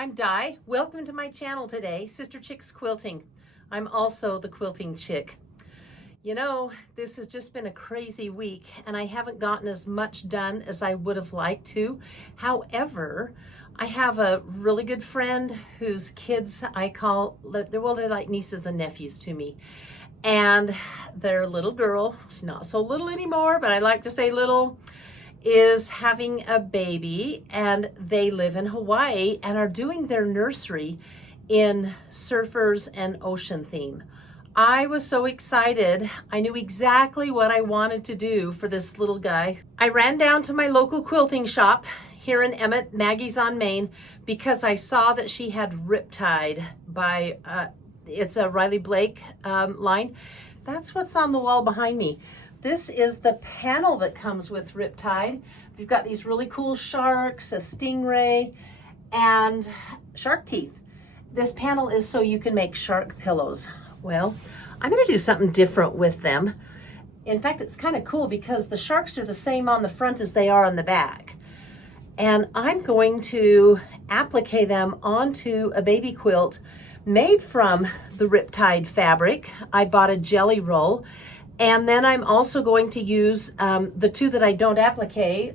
I'm Di. Welcome to my channel today, Sister Chick's Quilting. I'm also the quilting chick. You know, this has just been a crazy week and I haven't gotten as much done as I would have liked to. However, I have a really good friend whose kids they're like nieces and nephews to me. And their little girl, she's not so little anymore, but I like to say little, is having a baby, and they live in Hawaii and are doing their nursery in surfers and ocean theme. I was so excited. I knew exactly what I wanted to do for this little guy. I ran down to my local quilting shop here in Emmett, Maggie's on Main, because I saw that she had Riptide by, it's a Riley Blake line. That's what's on the wall behind me. This is the panel that comes with Riptide. We've got these really cool sharks, a stingray, and shark teeth. This panel is so you can make shark pillows. Well, I'm gonna do something different with them. In fact, it's kind of cool because the sharks are the same on the front as they are on the back. And I'm going to applique them onto a baby quilt made from the Riptide fabric. I bought a jelly roll. And then I'm also going to use the two that I don't applique,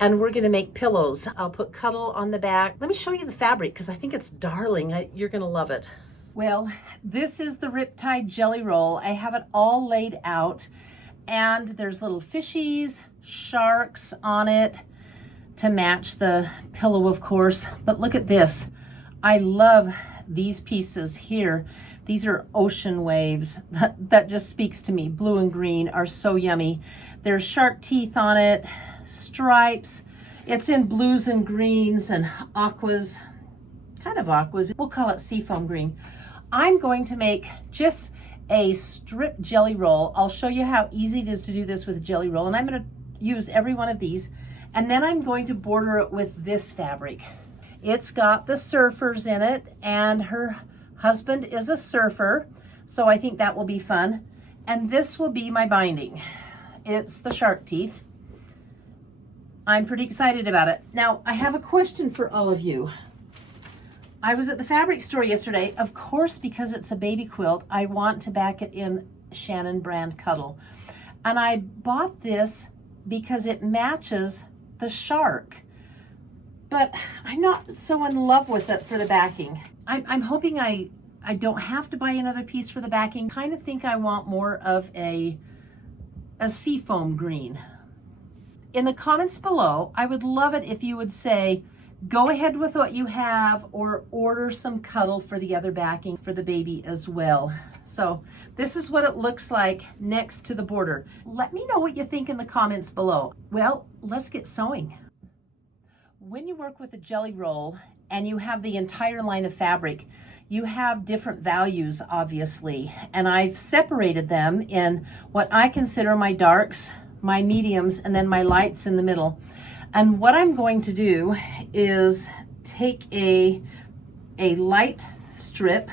and we're gonna make pillows. I'll put Cuddle on the back. Let me show you the fabric because I think it's darling. You're gonna love it. Well, this is the Riptide jelly roll. I have it all laid out, and there's little fishies, sharks on it to match the pillow, of course. But look at this. I love these pieces here. These are ocean waves. That just speaks to me. Blue and green are so yummy. There's shark teeth on it, stripes. It's in blues and greens and aquas, kind of aquas. We'll call it seafoam green. I'm going to make just a strip jelly roll. I'll show you how easy it is to do this with a jelly roll. And I'm going to use every one of these. And then I'm going to border it with this fabric. It's got the surfers in it, and her husband is a surfer, so I think that will be fun. And this will be my binding. It's the shark teeth. I'm pretty excited about it. Now, I have a question for all of you. I was at the fabric store yesterday. Of course, because it's a baby quilt, I want to back it in Shannon brand Cuddle. And I bought this because it matches the shark. But I'm not so in love with it for the backing. I'm hoping I don't have to buy another piece for the backing. Kind of think I want more of a seafoam green. In the comments below, I would love it if you would say, go ahead with what you have, or order some Cuddle for the other backing for the baby as well. So this is what it looks like next to the border. Let me know what you think in the comments below. Well, let's get sewing. When you work with a jelly roll and you have the entire line of fabric, you have different values, obviously. And I've separated them in what I consider my darks, my mediums, and then my lights in the middle. And what I'm going to do is take a light strip,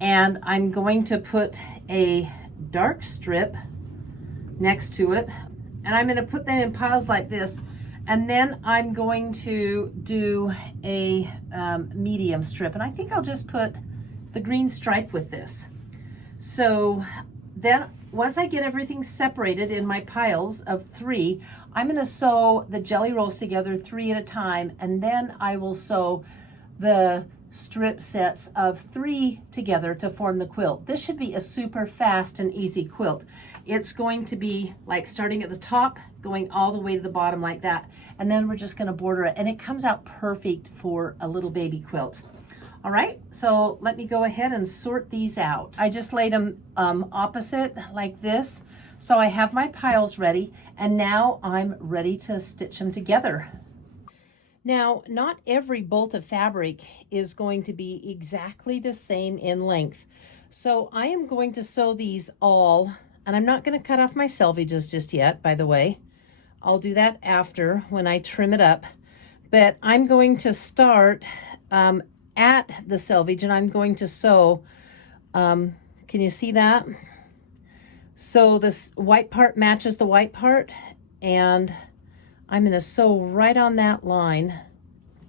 and I'm going to put a dark strip next to it. And I'm going to put them in piles like this. And then I'm going to do a medium strip. And I think I'll just put the green stripe with this. So then once I get everything separated in my piles of 3, I'm going to sew the jelly rolls together 3 at a time. And then I will sew the strip sets of 3 together to form the quilt. This should be a super fast and easy quilt. It's going to be like starting at the top, going all the way to the bottom like that. And then we're just going to border it. And it comes out perfect for a little baby quilt. All right, so let me go ahead and sort these out. I just laid them opposite like this. So I have my piles ready. And now I'm ready to stitch them together. Now, not every bolt of fabric is going to be exactly the same in length. So I am going to sew these all, and I'm not going to cut off my selvages just yet, by the way. I'll do that after when I trim it up. But I'm going to start at the selvage, and I'm going to sew, can you see that? So this white part matches the white part, and I'm going to sew right on that line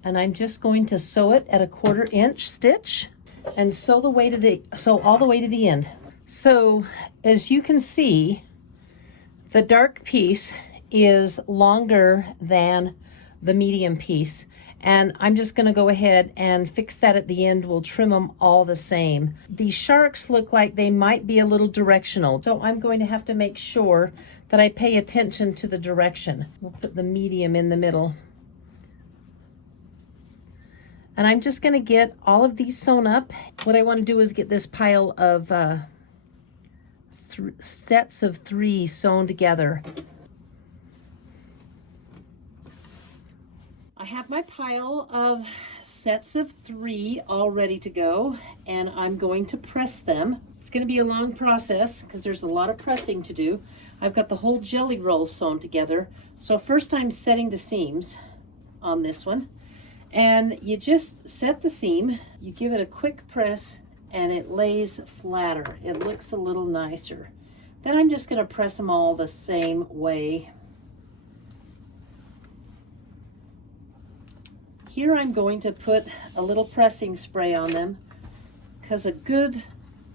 and I'm just going to sew it at a 1/4 inch stitch and sew all the way to the end. So as you can see, the dark piece is longer than the medium piece, and I'm just going to go ahead and fix that at the end. We'll trim them all the same. These sharks look like they might be a little directional, so I'm going to have to make sure that I pay attention to the direction. We'll put the medium in the middle. And I'm just going to get all of these sewn up. What I want to do is get this pile of sets of 3 sewn together. I have my pile of sets of 3 all ready to go, and I'm going to press them. It's going to be a long process because there's a lot of pressing to do. I've got the whole jelly roll sewn together. So first I'm setting the seams on this one, and you just set the seam, you give it a quick press, and it lays flatter. It looks a little nicer. Then I'm just going to press them all the same way. Here I'm going to put a little pressing spray on them because a good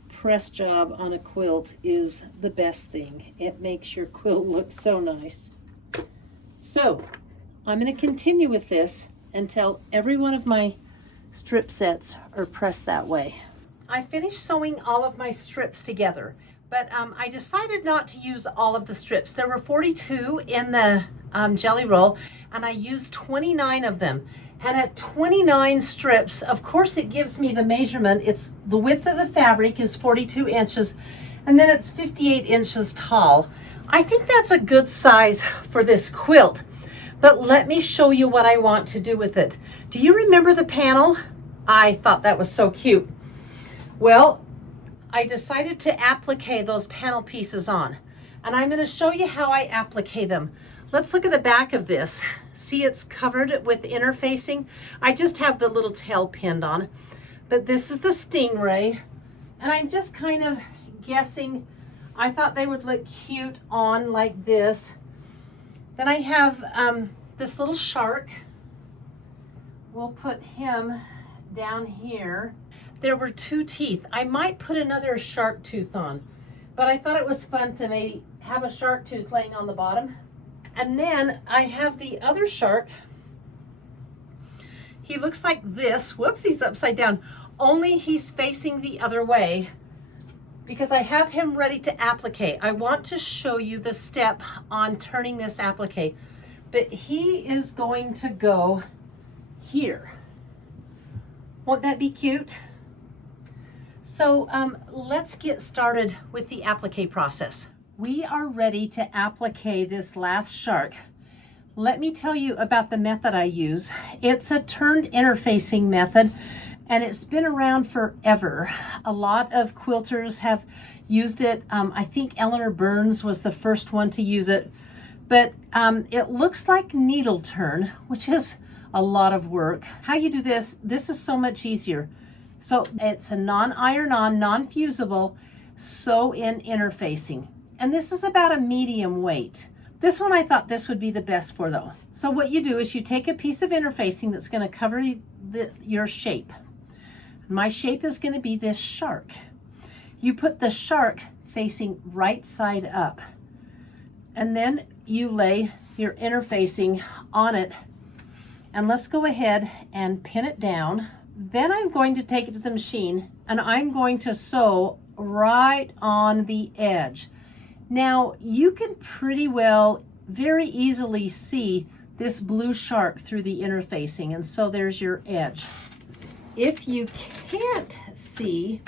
press job on a quilt is the best thing. It makes your quilt look so nice. So I'm going to continue with this until every one of my strip sets are pressed that way. I finished sewing all of my strips together, but I decided not to use all of the strips. There were 42 in the jelly roll, and I used 29 of them. And at 29 strips, of course it gives me the measurement. It's the width of the fabric is 42 inches, and then it's 58 inches tall. I think that's a good size for this quilt, but let me show you what I want to do with it. Do you remember the panel? I thought that was so cute. Well, I decided to applique those panel pieces on, and I'm going to show you how I applique them. Let's look at the back of this. See, it's covered with interfacing. I just have the little tail pinned on, but this is the stingray, and I'm just kind of guessing. I thought they would look cute on like this. Then I have this little shark. We'll put him down here. There were 2 teeth. I might put another shark tooth on, but I thought it was fun to maybe have a shark tooth laying on the bottom. And then I have the other shark. He looks like this. Whoops, he's upside down. Only he's facing the other way because I have him ready to applique. I want to show you the step on turning this applique, but he is going to go here. Won't that be cute? So let's get started with the applique process. We are ready to applique this last shark. Let me tell you about the method I use. It's a turned interfacing method, and it's been around forever. A lot of quilters have used it. I think Eleanor Burns was the first one to use it, but it looks like needle turn, which is a lot of work. How you do this is so much easier. So it's a non-iron-on, non-fusible sew-in interfacing. And this is about a medium weight. This one I thought this would be the best for though. So what you do is you take a piece of interfacing that's going to cover your shape. My shape is going to be this shark. You put the shark facing right side up, and then you lay your interfacing on it. And let's go ahead and pin it down. Then I'm going to take it to the machine, and I'm going to sew right on the edge. Now you can pretty well very easily see this blue shark through the interfacing, and so there's your edge. If you can't see,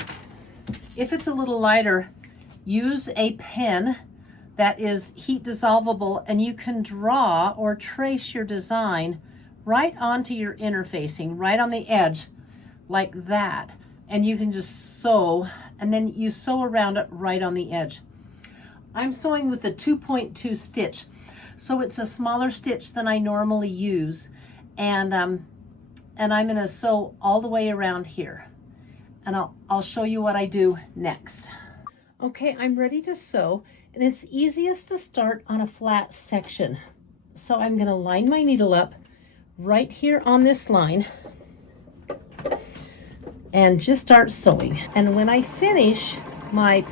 if it's a little lighter, use a pen that is heat dissolvable, and you can draw or trace your design right onto your interfacing, right on the edge like that, and you can just sew, and then you sew around it right on the edge. I'm sewing with a 2.2 stitch, so it's a smaller stitch than I normally use, and I'm going to sew all the way around here, and I'll show you what I do next. Okay, I'm ready to sew, and it's easiest to start on a flat section. So I'm going to line my needle up right here on this line and just start sewing. And when I finish my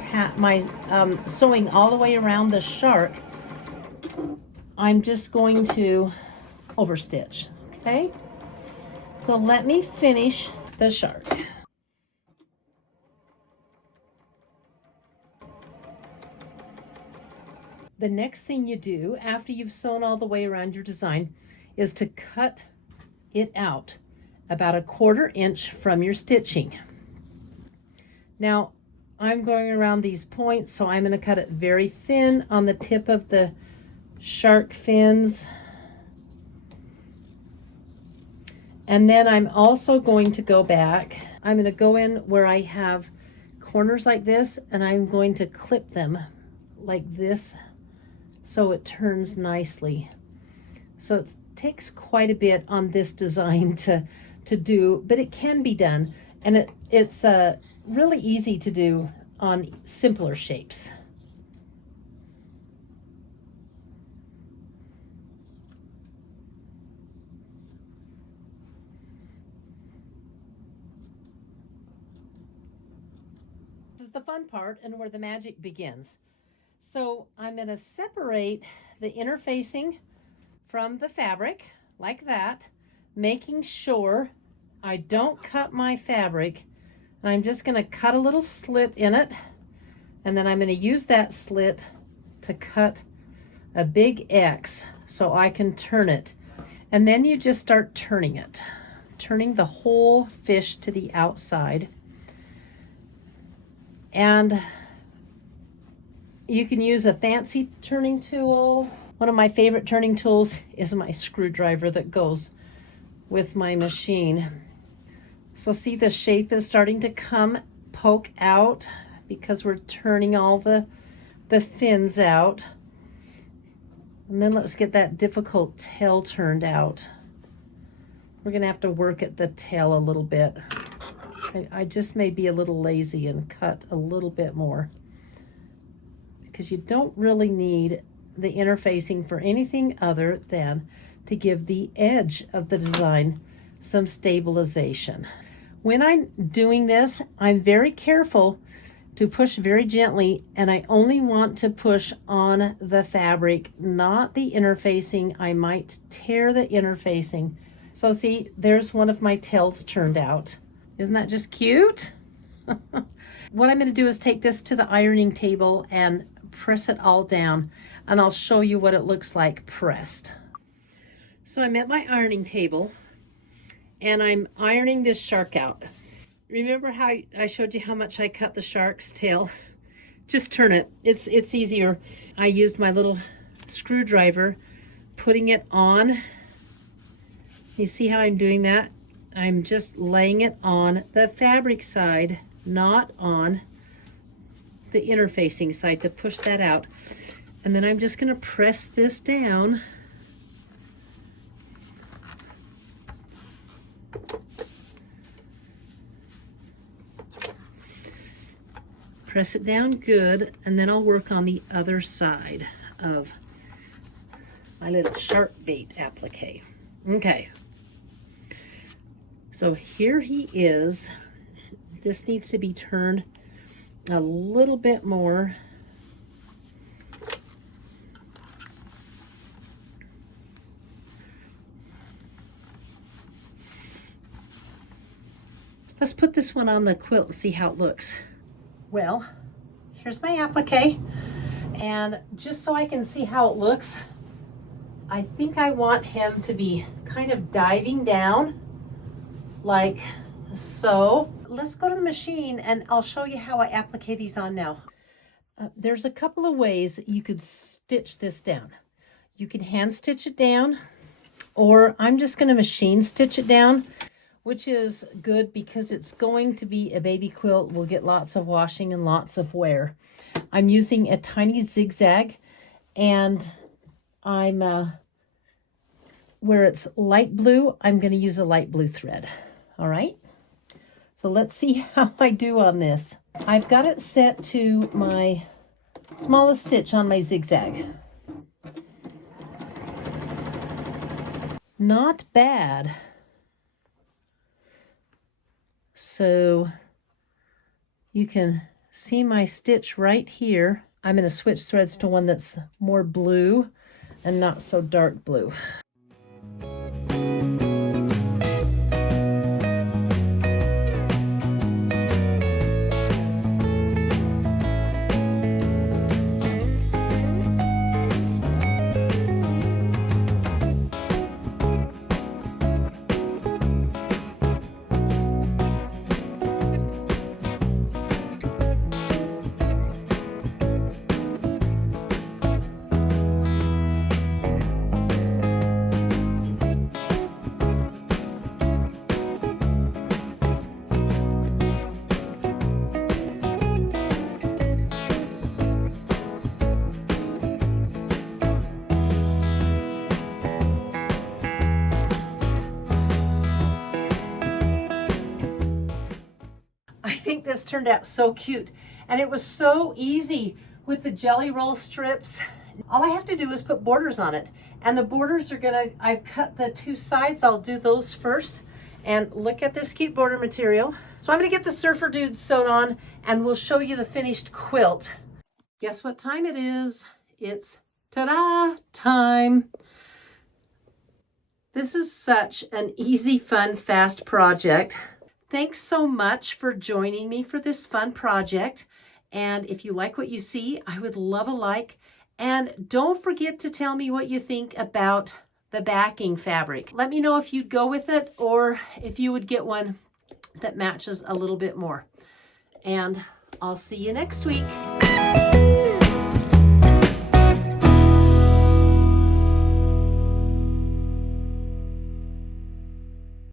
sewing all the way around the shark, I'm just going to overstitch, okay? So let me finish the shark. The next thing you do after you've sewn all the way around your design is to cut it out about 1/4 inch from your stitching. Now, I'm going around these points, so I'm going to cut it very thin on the tip of the shark fins. And then I'm also going to go back. I'm going to go in where I have corners like this, and I'm going to clip them like this so it turns nicely. So it takes quite a bit on this design to do, but it can be done. And it's really easy to do on simpler shapes. This is the fun part and where the magic begins. So I'm going to separate the interfacing from the fabric like that, making sure I don't cut my fabric. And I'm just going to cut a little slit in it, and then I'm going to use that slit to cut a big X so I can turn it. And then you just start turning it, turning the whole fish to the outside. And you can use a fancy turning tool. One of my favorite turning tools is my screwdriver that goes with my machine. So see, the shape is starting to poke out because we're turning all the fins out. And then let's get that difficult tail turned out. We're gonna have to work at the tail a little bit. I just may be a little lazy and cut a little bit more, because you don't really need the interfacing for anything other than to give the edge of the design some stabilization. When I'm doing this, I'm very careful to push very gently, and I only want to push on the fabric, not the interfacing. I might tear the interfacing. So see, there's one of my tails turned out. Isn't that just cute? What I'm going to do is take this to the ironing table and press it all down, and I'll show you what it looks like pressed. So I'm at my ironing table and I'm ironing this shark out. Remember how I showed you how much I cut the shark's tail? Just turn it. It's easier. I used my little screwdriver, putting it on. You see how I'm doing that? I'm just laying it on the fabric side, not on the interfacing side, to push that out. And then I'm just going to press this down. Press it down good, and then I'll work on the other side of my little shark bait applique. Okay. So here he is. This needs to be turned a little bit more. Let's put this one on the quilt and see how it looks. Well, here's my applique, and just so I can see how it looks, I think I want him to be kind of diving down like so. Let's go to the machine and I'll show you how I applique these on now. There's a couple of ways you could stitch this down. You can hand stitch it down, or I'm just going to machine stitch it down, which is good because it's going to be a baby quilt. We'll get lots of washing and lots of wear. I'm using a tiny zigzag, and I'm where it's light blue, I'm going to use a light blue thread. All right, so let's see how I do on this. I've got it set to my smallest stitch on my zigzag. not bad. So you can see my stitch right here. I'm going to switch threads to one that's more blue and not so dark blue. I think this turned out so cute, and it was so easy with the jelly roll strips. All I have to do is put borders on it, and the borders are I've cut the two sides. I'll do those first, and look at this cute border material. So I'm gonna get the surfer dude sewed on, and we'll show you the finished quilt. Guess what time it is? It's ta-da time. This is such an easy, fun, fast project. Thanks so much for joining me for this fun project. And if you like what you see, I would love a like. And don't forget to tell me what you think about the backing fabric. Let me know if you'd go with it or if you would get one that matches a little bit more. And I'll see you next week.